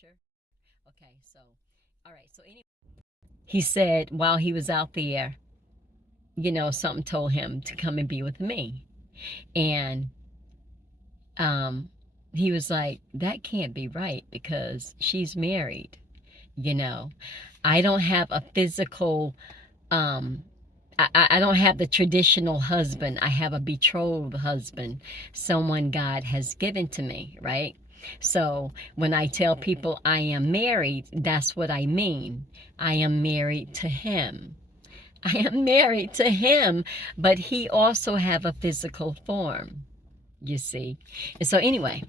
picture. Okay, so, all right. So anyway, he said while he was out there, something told him to come and be with me. And um, he was like, that can't be right because she's married. You know, I don't have a physical, um, I don't have the traditional husband. I have a betrothed husband, someone God has given to me, right? So when I tell people I am married, that's what I mean. I am married to him. I am married to him, but he also have a physical form, you see. And so anyway,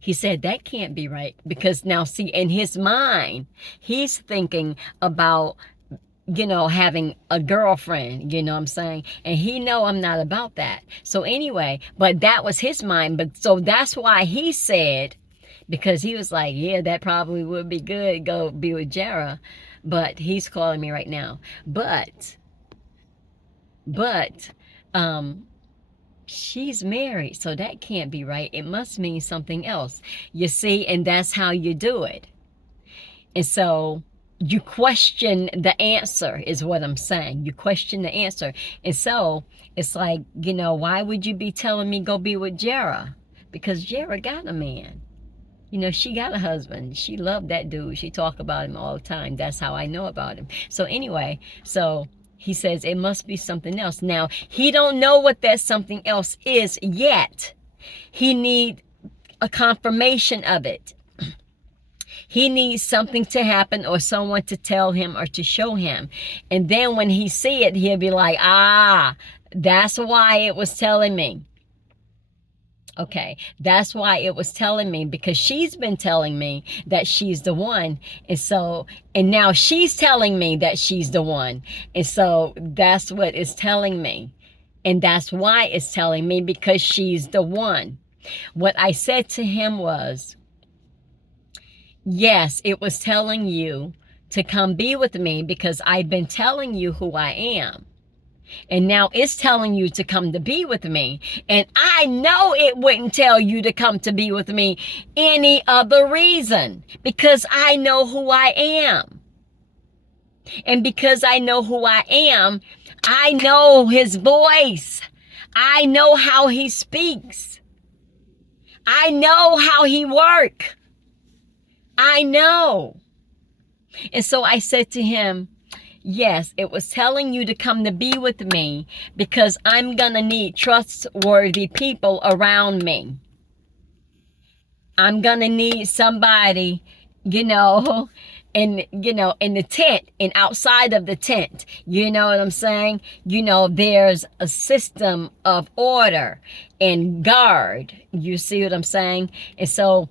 he said that can't be right because now see in his mind, he's thinking about having a girlfriend, you know what I'm saying? And he know I'm not about that. So anyway, but that was his mind. But so that's why he said, because he was like, yeah, that probably would be good, go be with Jara. But he's calling me right now. But, um, she's married, so that can't be right. It must mean something else. You see, and that's how you do it. And so you question the answer, is what I'm saying. You question the answer. And so it's like, why would you be telling me go be with Jara? Because Jara got a man. She got a husband. She loved that dude. She talk about him all the time. That's how I know about him. So anyway, so he says it must be something else. Now, he don't know what that something else is yet. He need a confirmation of it. He needs something to happen or someone to tell him or to show him. And then when he see it, he'll be like, that's why it was telling me. Okay, that's why it was telling me, because she's been telling me that she's the one. And now she's telling me that she's the one. And so that's what it's telling me. And that's why it's telling me, because she's the one. What I said to him was, yes, it was telling you to come be with me because I've been telling you who I am. And now it's telling you to come to be with me. And I know it wouldn't tell you to come to be with me any other reason, because I know who I am. And because I know who I am, I know his voice. I know how he speaks. I know how he works. I know. And so I said to him, yes, it was telling you to come to be with me because I'm going to need trustworthy people around me. I'm going to need somebody, in the tent and outside of the tent. You know what I'm saying? There's a system of order and guard. You see what I'm saying? And so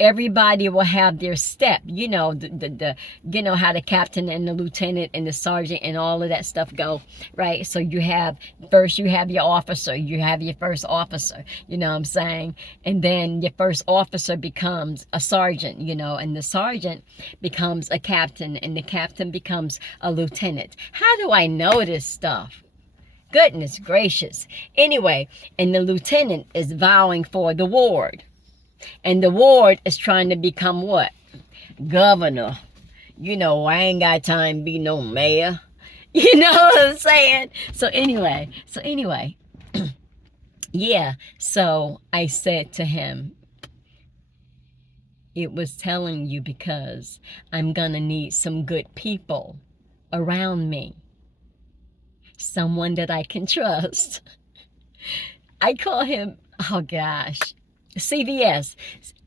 everybody will have their step, the how the captain and the lieutenant and the sergeant and all of that stuff go, right? So you have your officer, you have your first officer, you know what I'm saying? And then your first officer becomes a sergeant, and the sergeant becomes a captain, and the captain becomes a lieutenant. How do I know this stuff? Goodness gracious. Anyway, and the lieutenant is vowing for the ward. And the ward is trying to become what? Governor. I ain't got time to be no mayor. You know what I'm saying? So anyway, yeah. So I said to him, it was telling you because I'm going to need some good people around me. Someone that I can trust. I call him, oh gosh, CVS.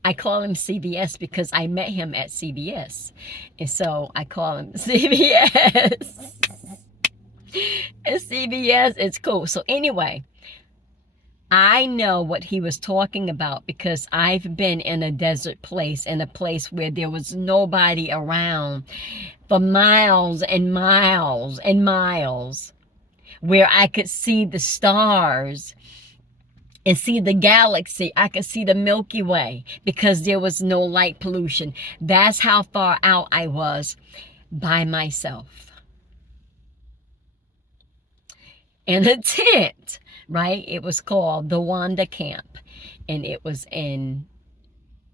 I call him CVS because I met him at CVS. And so I call him CVS. And CVS, it's cool. So anyway, I know what he was talking about because I've been in a desert place, in a place where there was nobody around for miles and miles and miles, where I could see the stars and see the galaxy. I could see the Milky Way because there was no light pollution. That's how far out I was by myself. In a tent, right? It was called the Wanda Camp. And it was in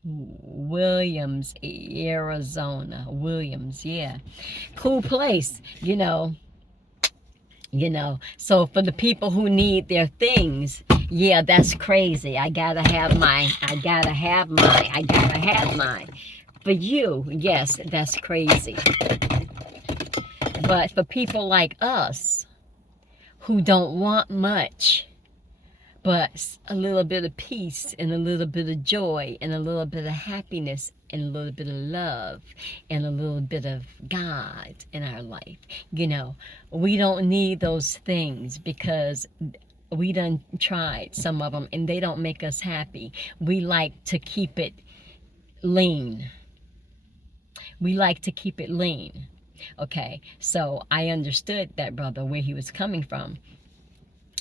Williams, Arizona. Williams, yeah. Cool place, So for the people who need their things, yeah, that's crazy. I gotta have mine. I gotta have mine. I gotta have mine. For you, yes, that's crazy. But for people like us who don't want much, but a little bit of peace and a little bit of joy and a little bit of happiness and a little bit of love and a little bit of God in our life, we don't need those things because we done tried some of them and they don't make us happy. We like to keep it lean. We like to keep it lean. Okay, so I understood that brother, where he was coming from.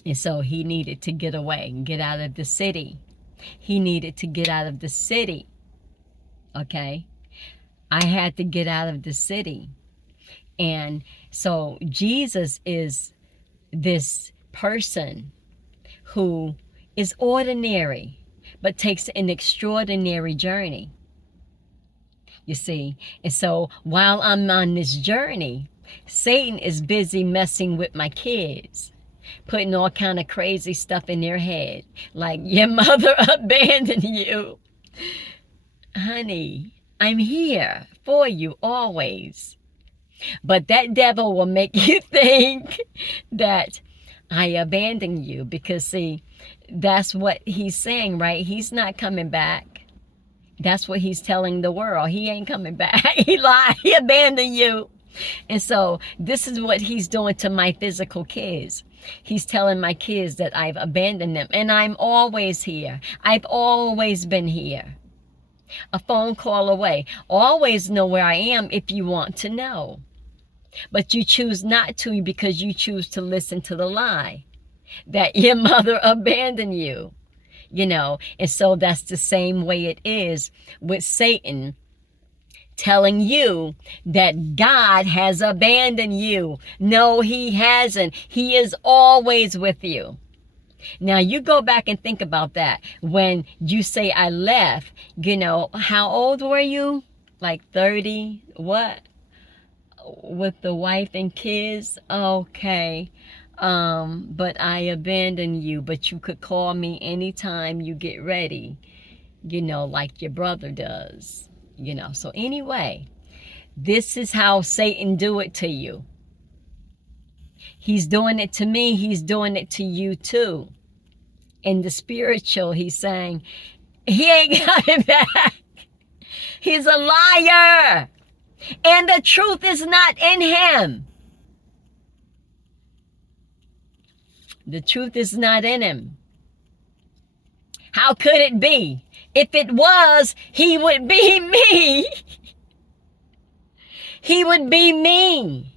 And so he needed to get away and get out of the city. He needed to get out of the city. Okay, I had to get out of the city. And so Jesus is this person who is ordinary, but takes an extraordinary journey. You see, and so while I'm on this journey, Satan is busy messing with my kids, putting all kind of crazy stuff in their head, like your mother abandoned you. Honey, I'm here for you always. But that devil will make you think that I abandoned you, because see, that's what he's saying, right? He's not coming back. That's what he's telling the world. He ain't coming back. He lied. He abandoned you. And so this is what he's doing to my physical kids. He's telling my kids that I've abandoned them. And I'm always here. I've always been here. A phone call away. Always know where I am if you want to know. But you choose not to, because you choose to listen to the lie that your mother abandoned you. And so that's the same way it is with Satan telling you that God has abandoned you. No, he hasn't. He is always with you. Now you go back and think about that. When you say I left, how old were you? Like 30, what? With the wife and kids? Okay. But I abandoned you, but you could call me anytime you get ready, like your brother does, So anyway, this is how Satan do it to you. He's doing it to me. He's doing it to you too. In the spiritual, he's saying, he ain't coming back. He's a liar. And the truth is not in him. The truth is not in him. How could it be? If it was, he would be me. He would be me.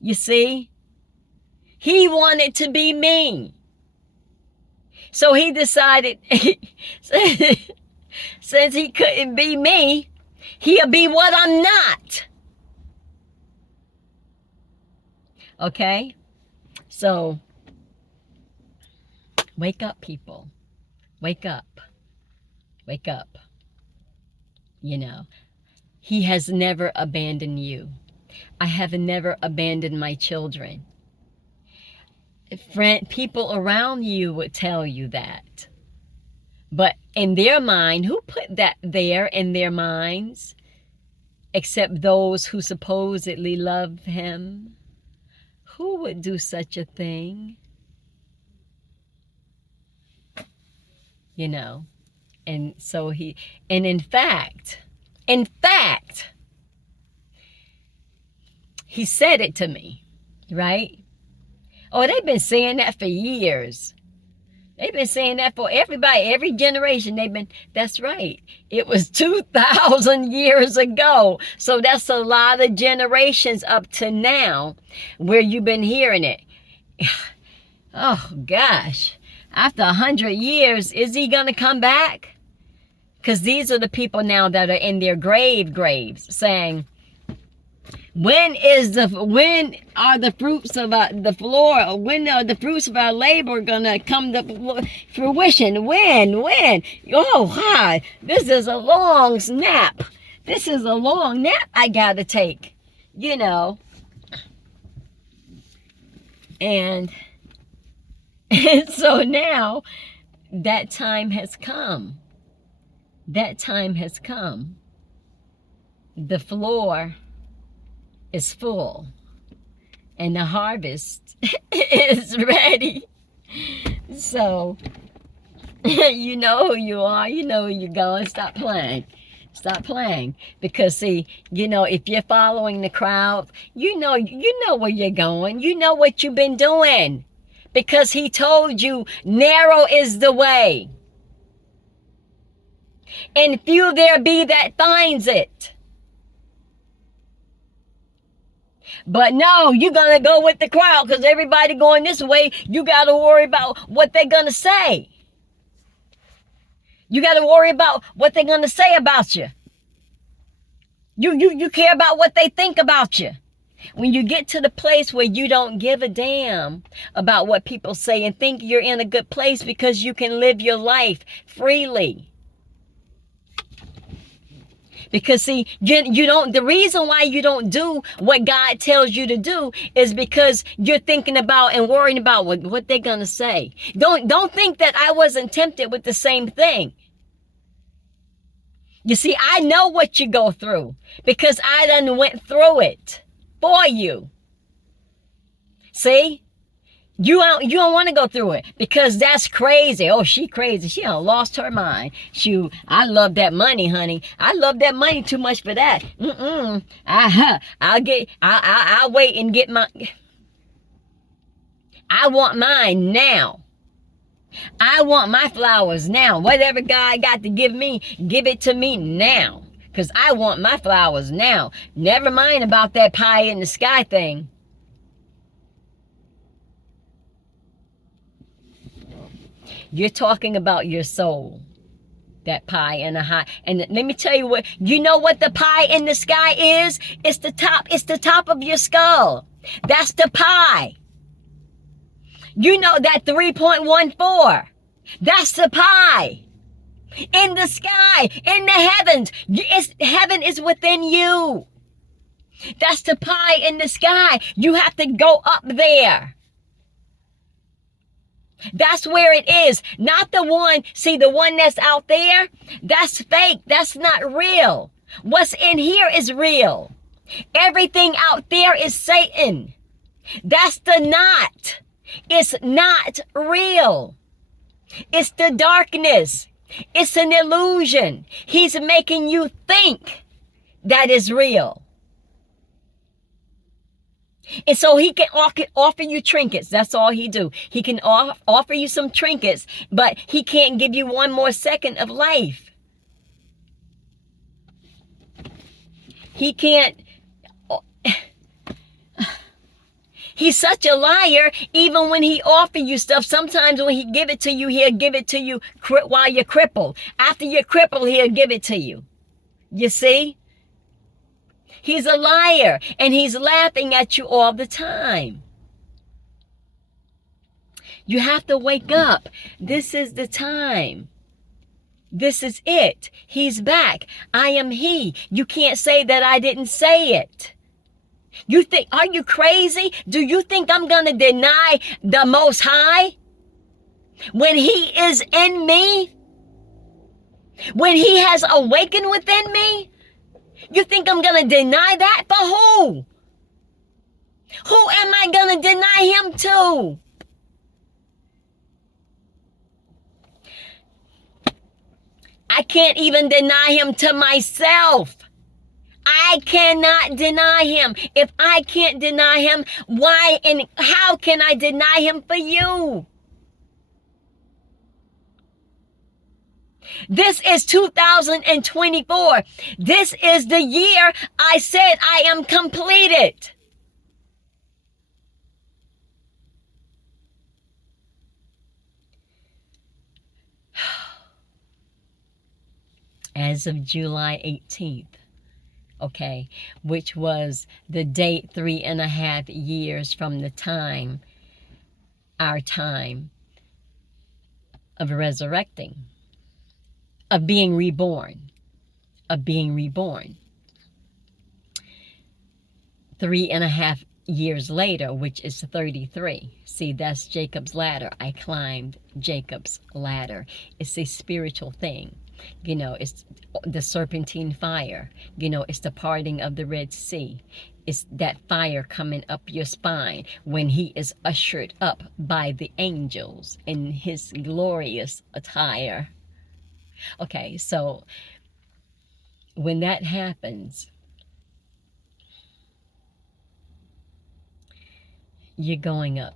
You see? He wanted to be me. So he decided, since he couldn't be me, he'll be what I'm not. Okay? So, wake up, people. Wake up. Wake up. He has never abandoned you. I have never abandoned my children. People around you would tell you that. But in their mind, who put that there in their minds? Except those who supposedly love him. Who would do such a thing? And so in fact, he said it to me, right? Oh, they've been saying that for years. They've been saying that for everybody, every generation. That's right. It was 2,000 years ago. So that's a lot of generations up to now where you've been hearing it. Oh, gosh. After 100 years, is he going to come back? Because these are the people now that are in their graves saying, When are the fruits of the floor? When are the fruits of our labor gonna come to fruition? When? Oh, hi! This is a long nap. This is a long nap I gotta take. You know, and and so now that time has come. That time has come. The floor is full, and the harvest is ready. So, you know who you are, you know where you're going. Stop playing. Stop playing. Because see, if you're following the crowd, you know where you're going. You know what you've been doing. Because he told you narrow is the way. And few there be that finds it. But no, you're going to go with the crowd because everybody going this way. You got to worry about what they're going to say. You got to worry about what they're going to say about you. You care about what they think about you. When you get to the place where you don't give a damn about what people say and think you're in a good place because you can live your life freely. Because see, you don't, the reason why you don't do what God tells you to do is because you're thinking about and worrying about what they're going to say. Don't think that I wasn't tempted with the same thing. You see, I know what you go through because I done went through it for you. See? You don't want to go through it because that's crazy. Oh, she crazy. She done lost her mind. Shoot, I love that money, honey. I love that money too much for that. I'll wait and get my. I want mine now. I want my flowers now. Whatever God got to give me, give it to me now. Because I want my flowers now. Never mind about that pie in the sky thing. You're talking about your soul. That pie in the high. And let me tell you what, you know what the pie in the sky is? It's the top of your skull. That's the pie. You know that 3.14. That's the pie. In the sky, in the heavens. Heaven is within you. That's the pie in the sky. You have to go up there. That's where it is. Not the one, see the one that's out there? That's fake. That's not real. What's in here is real. Everything out there is Satan. That's the not. It's not real. It's the darkness. It's an illusion. He's making you think that is real. And so he can offer you trinkets. That's all he do. He can offer you some trinkets, but he can't give you one more second of life. He can't. He's such a liar. Even when he offer you stuff, sometimes when he give it to you, he'll give it to you while you're crippled. After you're crippled, he'll give it to you. You see? He's a liar, and he's laughing at you all the time. You have to wake up. This is the time. This is it. He's back. I am he. You can't say that I didn't say it. You think, are you crazy? Do you think I'm going to deny the Most High? When he is in me? When he has awakened within me? You think I'm going to deny that? For who? Who am I going to deny him to? I can't even deny him to myself. I cannot deny him. If I can't deny him, why and how can I deny him for you? This is 2024. This is the year I said I am completed. As of July 18th. okay, which was the date 3.5 years from the time, our time of resurrecting, of being reborn, of being reborn. 3.5 years later, which is 33. See, that's Jacob's ladder. I climbed Jacob's ladder. It's a spiritual thing. You know, it's the serpentine fire. You know, it's the parting of the Red Sea. It's that fire coming up your spine when he is ushered up by the angels in his glorious attire. Okay, so when that happens, you're going up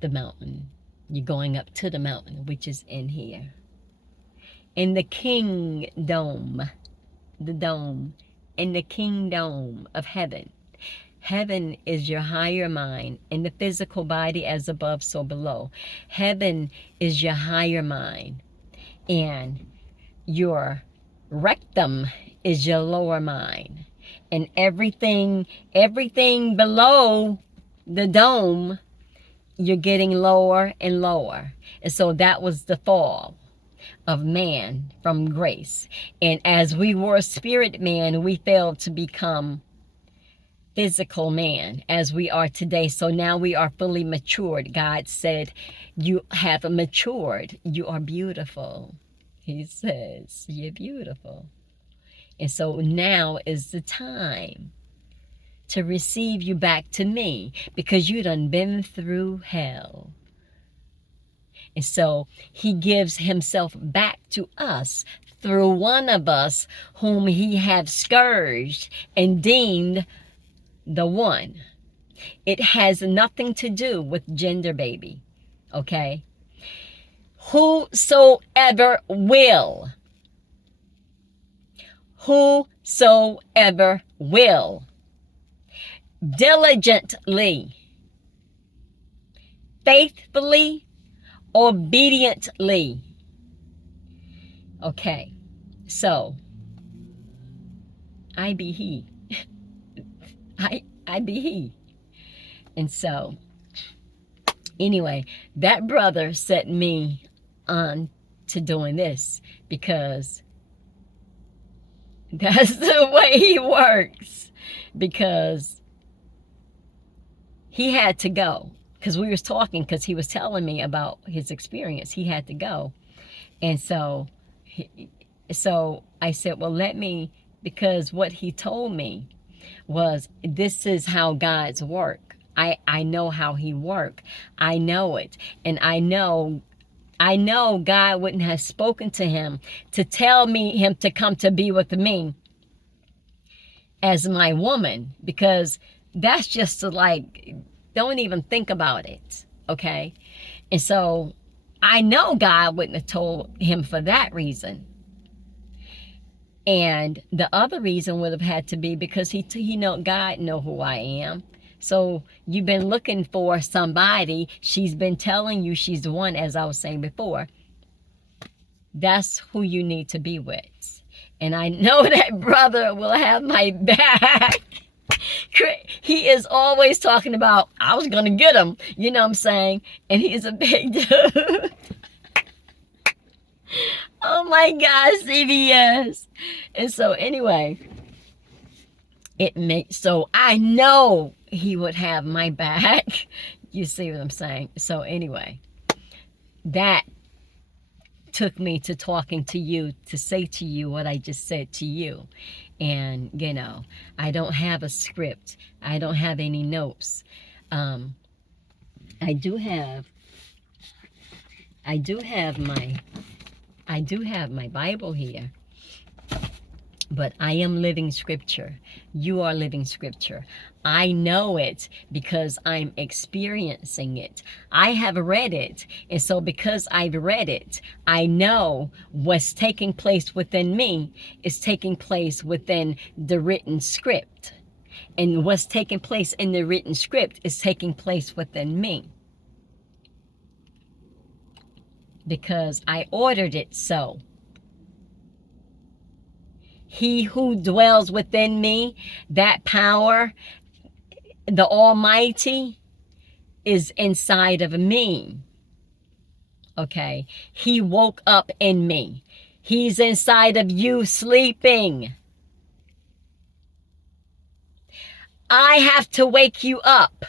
the mountain. You're going up to the mountain, which is in here. In the kingdom, the dome, in the kingdom of heaven. Heaven is your higher mind, in the physical body as above, so below. Heaven is your higher mind, and your rectum is your lower mind. And everything below the dome, you're getting lower and lower. And so that was the fall of man from grace. And as we were spirit man, we failed to become physical man as we are today. So now we are fully matured. God said, you have matured. You are beautiful. He says, you're beautiful. And so now is the time to receive you back to me, because you done been through hell. And so he gives himself back to us through one of us whom he have scourged and deemed the one. It has nothing to do with gender, baby. Okay? Whosoever will. Whosoever will. Diligently, faithfully, obediently. Okay, so I be he. I be he. And so, anyway, that brother set me on to doing this because that's the way he works. Because he had to go, because we was talking, because he was telling me about his experience. He had to go. And so I said, well, let me, because what he told me was, this is how God's work. I know how he work. I know it. And I know God wouldn't have spoken to him to tell me him to come to be with me as my woman, because that's just like, don't even think about it, okay? And so I know God wouldn't have told him for that reason. And the other reason would have had to be because God know who I am. So you've been looking for somebody. She's been telling you she's the one, as I was saying before. That's who you need to be with. And I know that brother will have my back. He is always talking about, I was going to get him. You know what I'm saying? And he's a big dude. Oh my gosh, CBS. And so anyway, so I know he would have my back. You see what I'm saying? So anyway, that took me to talking to you, to say to you what I just said to you. And I don't have a script. I don't have any notes. I do have my Bible here, but I am living scripture. You are living scripture. I know it because I'm experiencing it. I have read it. And so because I've read it, I know what's taking place within me is taking place within the written script. And what's taking place in the written script is taking place within me. Because I ordered it so. He who dwells within me, that power, the Almighty, is inside of me. Okay? He woke up in me. He's inside of you sleeping. I have to wake you up.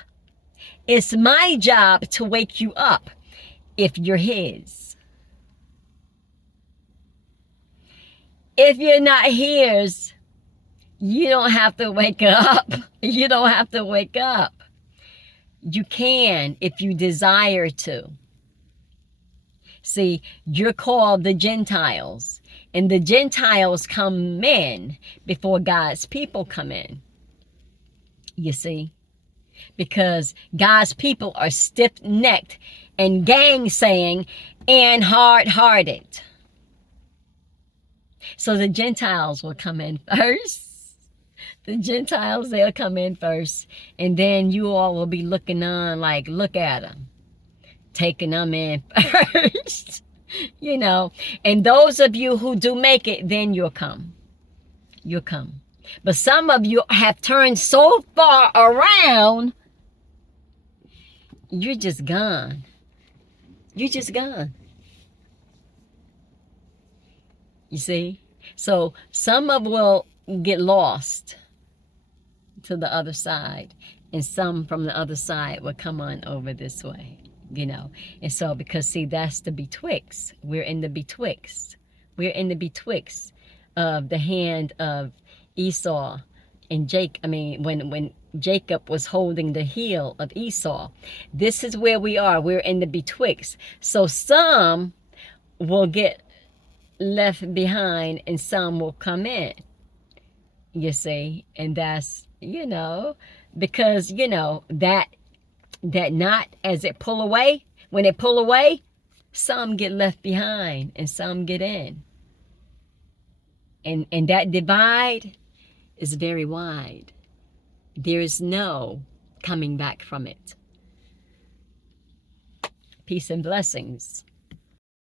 It's my job to wake you up if you're His. If you're not His, you don't have to wake up. You don't have to wake up. You can if you desire to. See, you're called the Gentiles, and the Gentiles come in before God's people come in. You see? Because God's people are stiff-necked and gang-saying and hard-hearted. So the Gentiles will come in first. The Gentiles, they'll come in first. And then you all will be looking on like, look at them. Taking them in first. You know. And those of you who do make it, then you'll come. You'll come. But some of you have turned so far around, you're just gone. You're just gone. You see? So some of will get lost to the other side, and some from the other side will come on over this way, you know. And so, because see, that's the betwixt. We're in the betwixt. We're in the betwixt of the hand of Esau and Jacob. I mean, when Jacob was holding the heel of Esau, this is where we are. We're in the betwixt. So some will get left behind and some will come in, you see. And that's, you know, because, you know, that knot, as it pull away, when it pull away, some get left behind and some get in. And that divide is very wide. There is no coming back from it. Peace and blessings.